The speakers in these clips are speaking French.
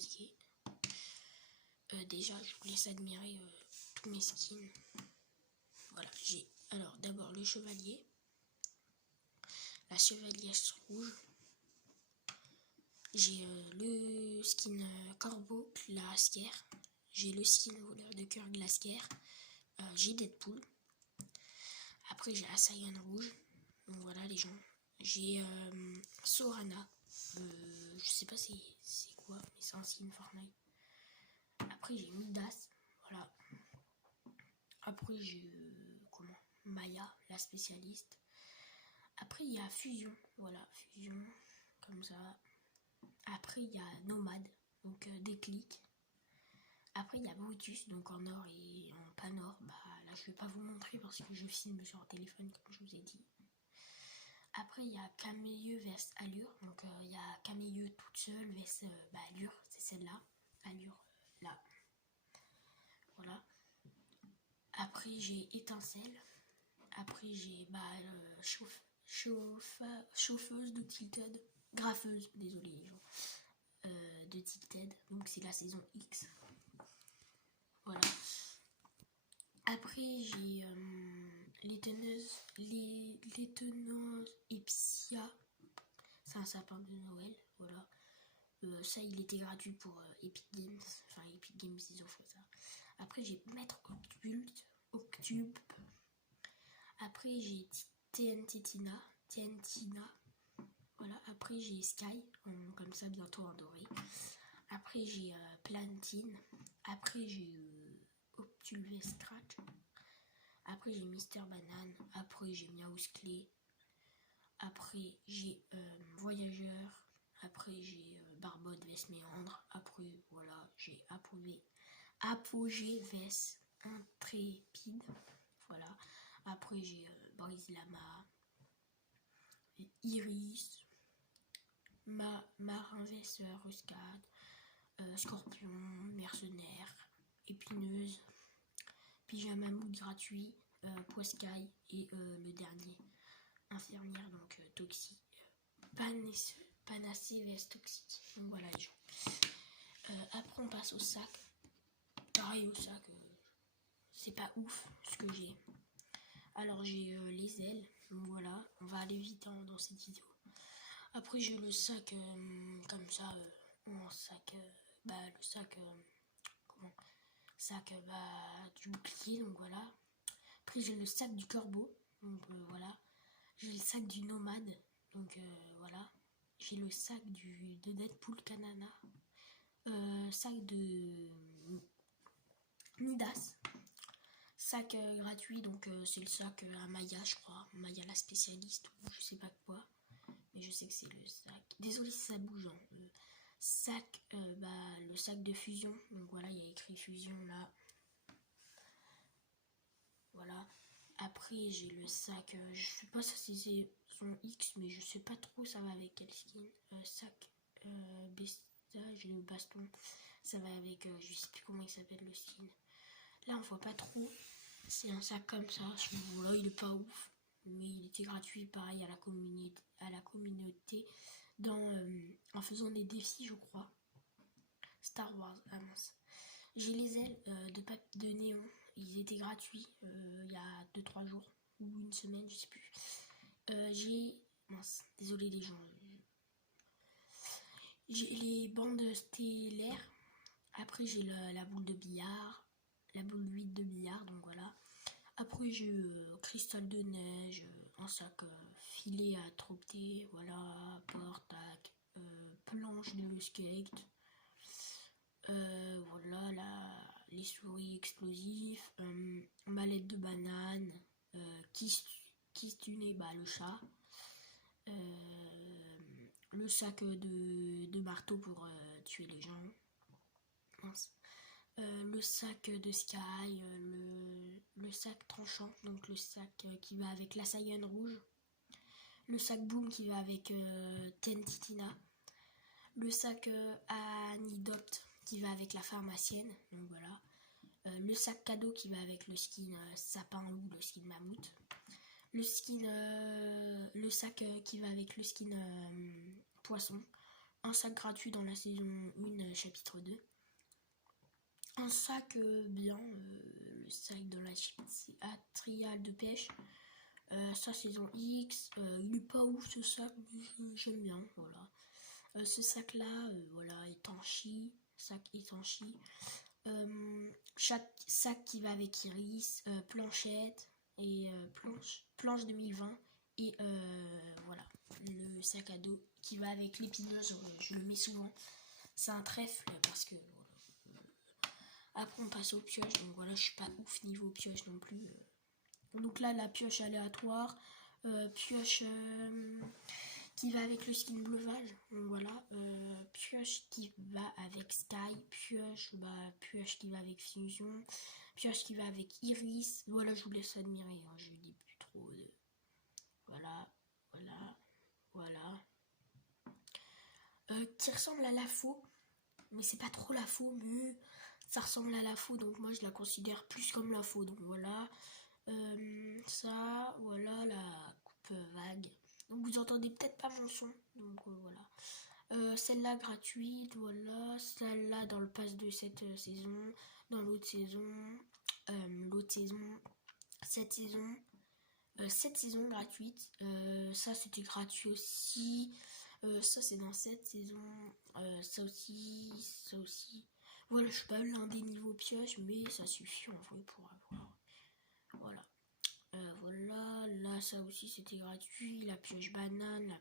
casier. Déjà, je vous laisse admirer tous mes skins. Voilà, j'ai alors d'abord le chevalier, la chevalière rouge. J'ai le skin corbeau glaciaire. J'ai le skin voleur de cœur glaciaire. J'ai Deadpool. Après, j'ai Assaillant rouge. Donc voilà les gens. J'ai Sorana. Je sais pas c'est quoi, mais c'est un skin Fortnite. Après, j'ai Midas. Voilà. Après, j'ai Maya, la spécialiste. Après, il y a Fusion. Voilà, Fusion. Comme ça. Après, il y a Nomade. Donc, déclic. Après, il y a Brutus, donc en or et en pas or. Bah, là, je vais pas vous montrer parce que je filme sur téléphone, comme je vous ai dit. Après, il y a Camélieu vs Allure. Donc, il y a Camélieu toute seule vs Allure. C'est celle-là. Allure, là. Voilà. Après, j'ai Étincelle. Après, j'ai chauffeuse de Tilted. Graffeuse, désolé les gens. De Tilted. Donc, c'est la saison X. Voilà. Après, j'ai l'étonneuse Epsia. C'est un sapin de Noël. Voilà. Ça, il était gratuit pour Epic Games. Enfin, Epic Games, ils ont fait ça. Après, j'ai Maître Octube. Après, j'ai TNTina. Voilà. Après, j'ai Sky. Comme ça, bientôt en doré. Après, j'ai Plantine. Après, j'ai Optulve Scratch. Après, j'ai Mister Banane. Après, j'ai Miaousclé. Après, j'ai Voyageur. Après, j'ai Barbotte vs Méandre. Après, voilà, j'ai Apogée vs Intrépide. Voilà. Après, j'ai Brise Lama. Iris. Marin vs Ruscade. Scorpion. Mercenaire. Épineuse. Pyjama Mood gratuit. Poiscaille. Et le dernier. Infirmière, donc toxique. Panacée vs toxique. Donc voilà les gens. Après on passe au sac. Pareil au sac, c'est pas ouf ce que j'ai. Alors j'ai les ailes. Donc voilà, on va aller vite dans cette vidéo. Après j'ai le sac comme ça. En sac. Le sac. Sac du bouclier. Donc voilà. Après j'ai le sac du corbeau. Donc voilà. J'ai le sac du nomade. Donc voilà. J'ai le sac de Deadpool Canana. Sac de Midas. Sac gratuit, donc c'est le sac à Maya, je crois. Maya la spécialiste ou je sais pas quoi. Mais je sais que c'est le sac. Désolé si ça bouge. Sac, le sac de fusion. Donc voilà, il y a écrit fusion là. Voilà. Après, j'ai le sac. Je sais pas si c'est son X, mais je sais pas trop ça va avec quel skin. Sac Besta, j'ai le baston. Ça va avec. Je sais plus comment il s'appelle le skin. Là, on voit pas trop. C'est un sac comme ça. Là, il est pas ouf. Mais il était gratuit, pareil, à la communauté en faisant des défis, je crois. Star Wars, ah mince. J'ai les ailes de néon. Ils étaient gratuits il y a 2-3 jours ou une semaine, je sais plus. Mince, désolé les gens. J'ai les bandes stellaires. Après j'ai la boule de billard, la boule 8 de billard, donc voilà. Après j'ai cristal de neige, un sac filet à tropter, voilà, portac, planche de skate. Voilà, les souris explosifs, mallette de banane, kistuné, le chat, le sac de marteau pour tuer les gens, le sac de Sky, le sac tranchant, donc le sac qui va avec l'assaillant rouge, le sac boom qui va avec Tentitina, le sac Anidopt qui va avec la pharmacienne, donc voilà. Le sac cadeau qui va avec le skin sapin ou le skin mammouth. Le sac qui va avec le skin poisson. un sac gratuit dans la saison 1, chapitre 2. Un sac bien, le sac de la c'est Trial de pêche. Ça, saison X. Il est pas ouf ce sac, j'aime bien, voilà. Ce sac là, voilà, étanchi, sac étanchi. Chaque sac qui va avec Iris, planchette et planche 2020 et voilà, le sac à dos qui va avec l'épineuse, je le mets souvent. C'est un trèfle parce que voilà. Après on passe aux pioches, donc voilà, je suis pas ouf niveau pioche non plus. Donc là la pioche aléatoire, pioche qui va avec le skin bleuvage, donc voilà, pioche qui va avec Sky, pioche qui va avec Fusion, pioche qui va avec Iris. Voilà, je vous laisse admirer, hein, je dis plus trop de... Voilà, qui ressemble à la faux, mais c'est pas trop la faux, mais ça ressemble à la faux, donc moi je la considère plus comme la faux, donc voilà. Ça, voilà la coupe vague. Donc vous entendez peut-être pas mon son, donc voilà. Celle-là gratuite, voilà. Celle-là dans le pass de cette saison, dans l'autre saison, cette saison gratuite. Ça c'était gratuit aussi. Ça c'est dans cette saison. Ça aussi. Voilà, je suis pas l'un des niveaux pioche, mais ça suffit en vrai pour avoir. Voilà. Voilà, là ça aussi c'était gratuit, la pioche banane, la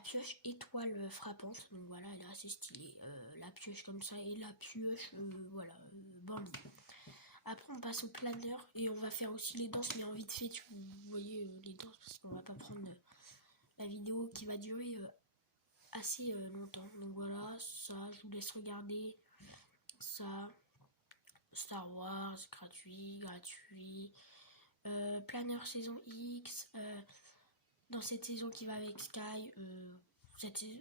pioche étoile frappante, donc voilà, elle est assez stylée, la pioche comme ça et la pioche, voilà, Bambi. Après on passe au planeur et on va faire aussi les danses, mais en vite fait, vous voyez les danses, parce qu'on va pas prendre la vidéo qui va durer assez longtemps, donc voilà, ça, je vous laisse regarder, ça, Star Wars, gratuit. Planeur saison X, dans cette saison qui va avec Sky,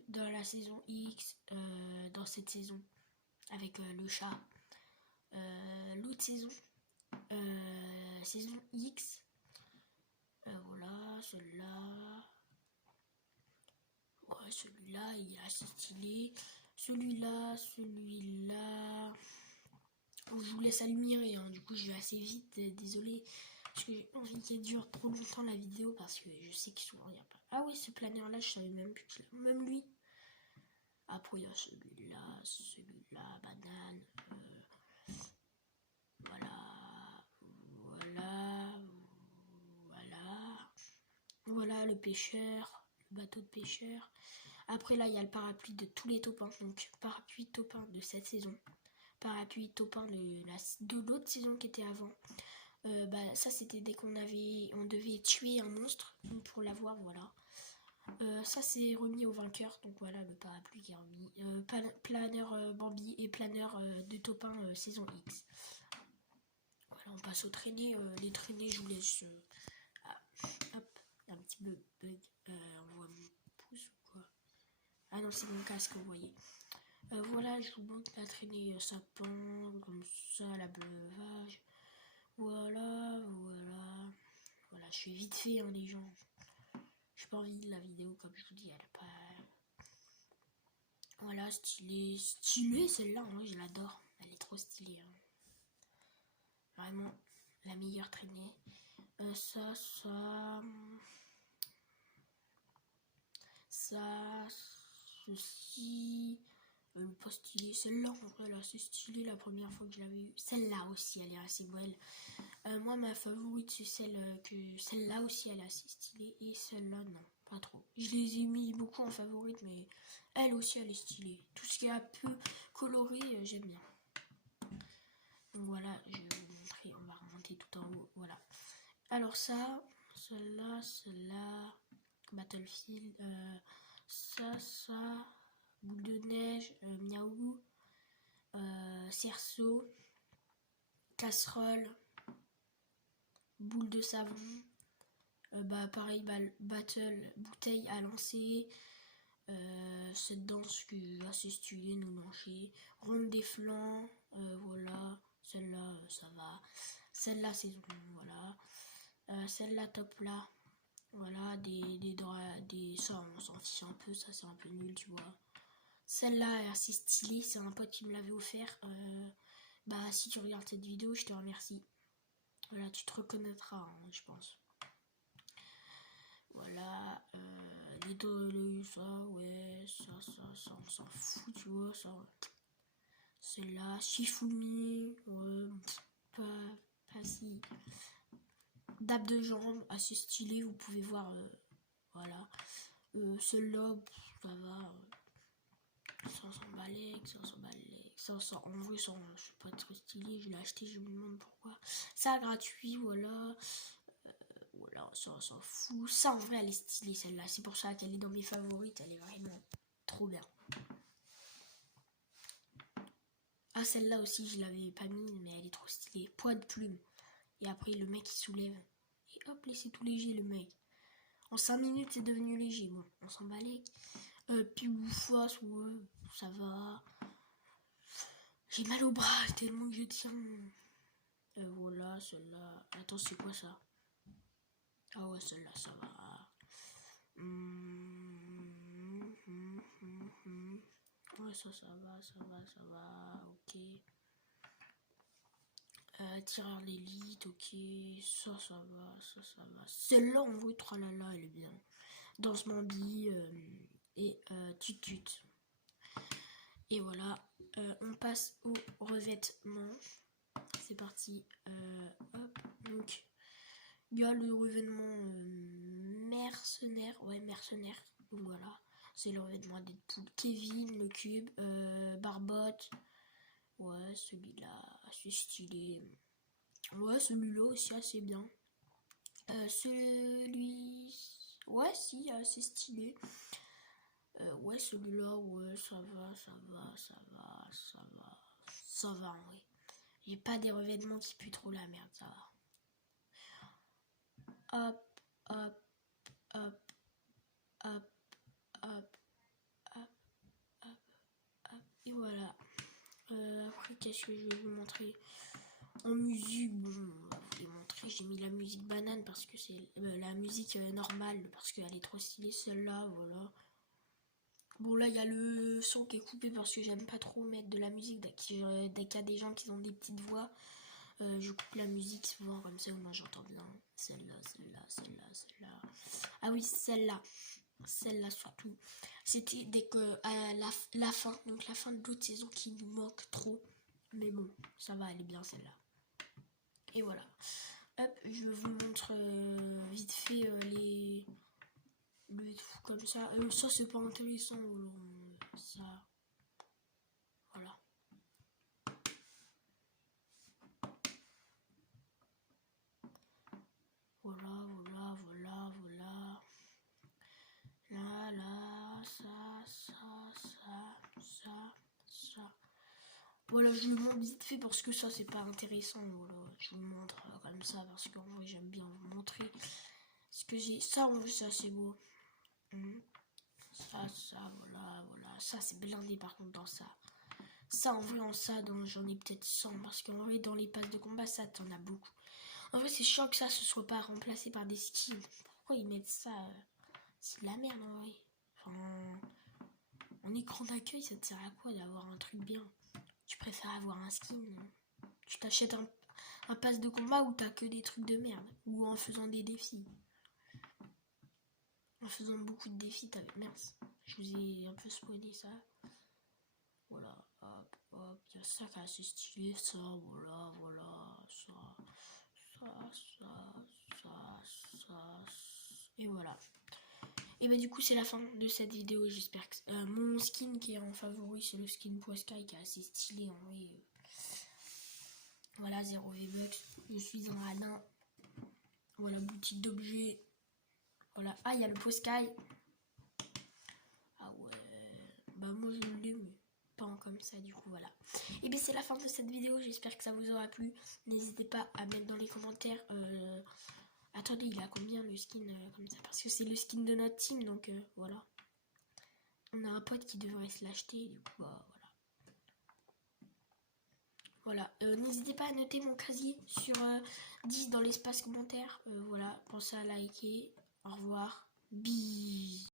dans la saison X, dans cette saison avec le chat. L'autre saison, saison X, voilà, celui-là, il est assez stylé. Celui-là, je vous laisse admirer, hein. Du coup je vais assez vite, désolé. Parce que j'ai pas envie qu'elle dure trop longtemps la vidéo, parce que je sais qu'il souvent il n'y a pas. Ah oui, ce planeur là, je savais même plus que même lui. Après il y a celui-là, banane. Voilà le pêcheur, le bateau de pêcheur. Après là il y a le parapluie de tous les topins, donc parapluie topin de cette saison, parapluie topin de l'autre saison qui était avant. Ça c'était dès on devait tuer un monstre pour l'avoir, voilà. Ça c'est remis au vainqueur, donc voilà le parapluie qui est remis. Planeur Bambi et planeur de Topin saison X. Voilà, on passe aux traînées. Les traînées, je vous laisse. Hop, un petit bug. On voit mon pouce ou quoi? Ah non, c'est mon casque, vous voyez. Voilà, je vous montre la traînée sapin, comme ça, la bleuvage. Voilà, je fais vite fait, hein, les gens. J'ai pas envie de la vidéo, comme je vous dis, elle est pas... Voilà, stylée celle-là, moi je l'adore. Elle est trop stylée. Hein. Vraiment, la meilleure traînée. Ceci... pas stylé. Celle-là, en vrai, elle est assez stylée la première fois que je l'avais vue. Celle-là aussi, elle est assez belle. Moi, ma favorite, c'est celle-là aussi, elle est assez stylée. Et celle-là, non, pas trop. Je les ai mis beaucoup en favorite, mais elle aussi, elle est stylée. Tout ce qui est un peu coloré, j'aime bien. Donc voilà, je vais vous montrer. On va remonter tout en haut. Voilà. Alors ça, celle-là, Battlefield, ça, boule de neige, miaou, cerceau, casserole, boule de savon, pareil, battle, bouteille à lancer, cette danse qui est assez stylée, nous lancer, ronde des flancs, voilà, celle-là, ça va, celle-là, c'est voilà, celle-là, top là, Voilà, ça on s'en fiche un peu, ça c'est un peu nul, tu vois. Celle-là est assez stylée, c'est un pote qui me l'avait offert. Bah si tu regardes cette vidéo, je te remercie. Voilà, tu te reconnaîtras, hein, je pense. Voilà, ça, ouais, ça, on s'en fout, tu vois, ça. Celle-là, Shifumi, ouais, pas si. Dab de jambe, assez stylé, vous pouvez voir, voilà. Celle-là, ça va, ça s'emballe, en vrai, ça, je suis pas très stylé, je l'ai acheté, je me demande pourquoi. Ça, gratuit, voilà. Voilà, ça, on s'en fout. Ça, en vrai, elle est stylée, celle-là. C'est pour ça qu'elle est dans mes favorites. Elle est vraiment trop bien. Ah, celle-là aussi, je l'avais pas mise, mais elle est trop stylée. Poids de plume. Et après, le mec, il soulève. Et hop, laissez tout léger, le mec. En 5 minutes, c'est devenu léger. Bon, on s'en balait. Puis face, ouais, ça va. J'ai mal au bras tellement que je tiens. Voilà, celle-là. Attends, c'est quoi ça? Ah ouais, celle-là, ça va. Ouais, ça va, ok. Tireur d'élite, ok. Ça va. Celle-là, en vrai, tralala, elle est bien. Danse Mambi et Tutut. Et voilà, on passe au revêtement. C'est parti. Hop, donc, il y a le revêtement mercenaire. Ouais, mercenaire. Donc voilà, c'est le revêtement Deadpool. Kevin, le cube, Barbotte. Ouais, celui-là, assez stylé. Ouais, celui-là aussi assez bien. Celui... Ouais, si, assez stylé. Ouais, celui-là, ouais, ça va, en vrai. J'ai pas des revêtements qui puent trop la merde, ça va. Hop, hop, hop, hop, hop, hop, hop, hop, et voilà. Après, qu'est-ce que je vais vous montrer? En musique, bon, vous les montrer. J'ai mis la musique banane parce que c'est la musique normale parce qu'elle est trop stylée, celle-là, voilà. Bon, là, il y a le son qui est coupé parce que j'aime pas trop mettre de la musique dès qu'il y a des gens qui ont des petites voix. Je coupe la musique souvent comme ça, moi j'entends bien. Celle-là. Ah oui, celle-là surtout. C'était dès que à la fin, donc la fin de l'autre saison qui nous manque trop. Mais bon, ça va, elle est bien celle-là. Et voilà. Hop, je vous montre vite fait le tout comme ça. Ça c'est pas intéressant. Ça. Voilà. Voilà. Là, ça. Voilà, je le montre vite fait parce que ça c'est pas intéressant. Voilà, je vous le montre comme ça parce qu'en vrai j'aime bien vous montrer ce que j'ai. Ça en vrai c'est assez beau. Voilà. Ça c'est blindé par contre dans ça. Ça en vrai j'en ai peut-être 100 parce qu'en vrai dans les passes de combat ça t'en as beaucoup. En vrai c'est chiant que ça se soit pas remplacé par des skins. Pourquoi ils mettent ça c'est de la merde en vrai. Enfin, en écran d'accueil ça te sert à quoi d'avoir un truc bien? Tu préfères avoir un skin? Tu t'achètes un pass de combat où t'as que des trucs de merde. Ou en faisant des défis. En faisant beaucoup de défis, merde. Je vous ai un peu spoilé ça. Voilà, hop. Il y a ça qui est assez stylé, ça, voilà. Ça. Et voilà. Et bah du coup c'est la fin de cette vidéo, j'espère que mon skin qui est en favori c'est le skin Poisky qui est assez stylé en vrai. Voilà, 0 V-Bucks, je suis en Alain. Voilà, boutique d'objets. Voilà, ah il y a le Poisky. Ah ouais, bah moi je l'ai mais pas en comme ça du coup voilà. Et bien c'est la fin de cette vidéo, j'espère que ça vous aura plu. N'hésitez pas à mettre dans les commentaires... Attendez, il a combien le skin comme ça? Parce que c'est le skin de notre team, donc voilà. On a un pote qui devrait se l'acheter, du coup, voilà. Voilà, n'hésitez pas à noter mon casier sur 10 dans l'espace commentaire. Voilà, pensez à liker. Au revoir. Bye.